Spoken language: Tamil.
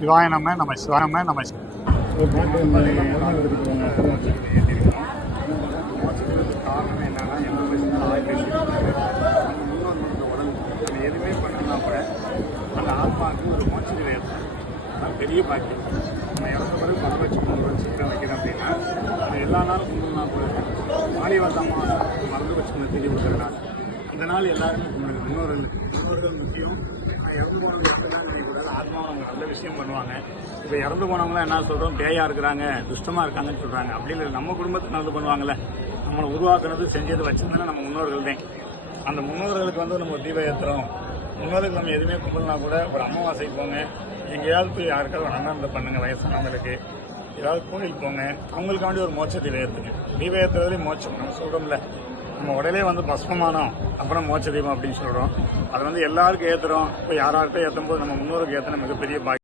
சிவாய நம்ம சிவாய நம்ம காரணம் என்னன்னா எதுவுமே பண்ணலாம் கூட அந்த ஆத்மாவுக்கு ஒரு மோட்சம் ஏற்படும். அது பெரிய பாக்கியம். நம்ம இறந்த பிறகு பணம் வச்சு சீக்கிரம் வைக்கிறோம் அப்படின்னா அது எல்லா நாளும் கும்பிடனா கூட மாலை வந்தாமா மறந்து வச்சுக்கணும் தெரிய கொடுக்குறாங்க. இந்த நாள் எல்லாருமே கும்பிடுங்க. முன்னோர்கள் முக்கியம். இறந்து போனவங்க தான் நினைக்கக்கூடாது. ஆத்மாவை அவங்க நல்ல விஷயம் பண்ணுவாங்க. இப்போ இறந்து போனவங்களாம் என்ன சொல்கிறோம், பேயா இருக்கிறாங்க, துஷ்டமாக இருக்காங்கன்னு சொல்கிறாங்க. அப்படி இல்லை, நம்ம குடும்பத்துக்கு நல்லது பண்ணுவாங்கள்ல. நம்மளை உருவாக்குனது செஞ்சது வச்சிருந்தோன்னா நம்ம முன்னோர்கள் தான். அந்த முன்னோர்களுக்கு நம்ம தீபம் ஏற்றுறோம். முன்னோர்களுக்கு நம்ம எதுவுமே கும்பிடலாம் கூட ஒரு அமாவாசைக்கு போங்க, எங்கேயாவது போய் யாருக்காவது ஒரு அன்னதானம் பண்ணுங்க. வயசானவங்களுக்கு ஏதாவது கோயில் போங்க, அவங்களுக்காண்டி ஒரு மோட்ச தீபம் ஏற்றுங்க. தீபம் ஏற்றுறதுலேயும் மோட்சம் நம்ம சொல்கிறோம்ல, நம்ம உடலே பஸ்மமானோம் அப்புறம் மோட்ச தீபம் அப்படின்னு சொல்கிறோம். அதை எல்லாருக்கும் ஏற்றுறோம். இப்போ யாரார்கிட்ட ஏற்றும் போது நம்ம முன்னோருக்கு ஏற்றின மிகப்பெரிய பாக்கியம்.